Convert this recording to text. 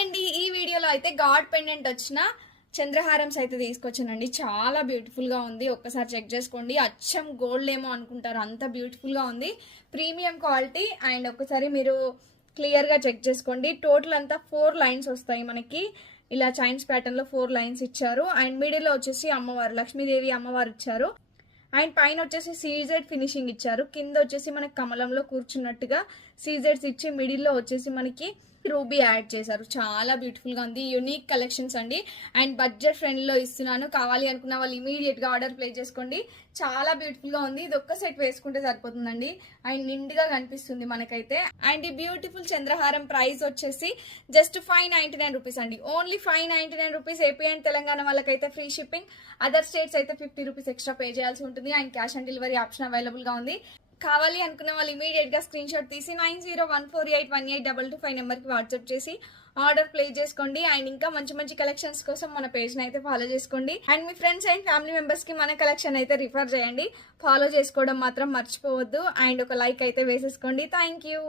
And ఈ వీడియోలో అయితే గాడ్ పెండెంట్ వచ్చిన చంద్రహారమ్స్ అయితే తీసుకొచ్చానండి. చాలా బ్యూటిఫుల్ గా ఉంది. ఒక్కసారి చెక్ చేసుకోండి. అచ్చం గోల్డ్ ఏమో అనుకుంటారు, అంత బ్యూటిఫుల్ గా ఉంది. Premium quality. అండ్ ఒకసారి మీరు క్లియర్ గా చెక్ చేసుకోండి. టోటల్ అంతా 4 లైన్స్ వస్తాయి మనకి. ఇలా చైన్స్ ప్యాటర్న్ లో 4 లైన్స్ ఇచ్చారు. అండ్ మిడిల్ లో వచ్చేసి అమ్మవారు, లక్ష్మీదేవి అమ్మవారు ఇచ్చారు. అండ్ పైన వచ్చేసి సీజెడ్ ఫినిషింగ్ ఇచ్చారు. కింద వచ్చేసి మనకి కమలంలో కూర్చున్నట్టుగా సీజెడ్స్ ఇచ్చి మిడిల్ లో వచ్చేసి మనకి రూబీ యాడ్ చేశారు. చాలా బ్యూటిఫుల్ గా ఉంది. యూనిక్ కలెక్షన్స్ అండి. అండ్ బడ్జెట్ ఫ్రెండ్ లో ఇస్తున్నాను. కావాలి అనుకున్న వాళ్ళు ఇమీడియట్ గా ఆర్డర్ ప్లేస్ చేసుకోండి. చాలా బ్యూటిఫుల్ గా ఉంది. ఇది ఒక్క సెట్ వేసుకుంటే సరిపోతుందండి. అండ్ నిండుగా కనిపిస్తుంది మనకైతే. అండ్ ఈ బ్యూటిఫుల్ చంద్రహారం ప్రైస్ వచ్చేసి జస్ట్ 599 రూపీస్ అండి. Only 599 rupees. AP and Telangana వాళ్ళకైతే ఫ్రీ షిప్పింగ్. అదర్ స్టేట్స్ అయితే 50 రూపీస్ ఎక్స్ట్రా పే చేయాల్సి ఉంటుంది. And cash on delivery option available గా ఉంది. కావాలి అనుకున్న వాళ్ళు ఇమీడియట్ గా స్క్రీన్ షాట్ తీసి 9014818225 నెంబర్ కి వాట్సాప్ చేసి ఆర్డర్ ప్లేస్ చేసుకోండి. అండ్ ఇంకా మంచి మంచి కలెక్షన్స్ కోసం మన పేజ్ ని అయితే ఫాలో చేసుకోండి. And me friends and family members కి మన కలెక్షన్ అయితే రిఫర్ చేయండి. ఫాలో చేసుకోవడం మాత్రం మర్చిపోవద్దు. అండ్ ఒక లైక్ అయితే వేసేసుకోండి. Thank you.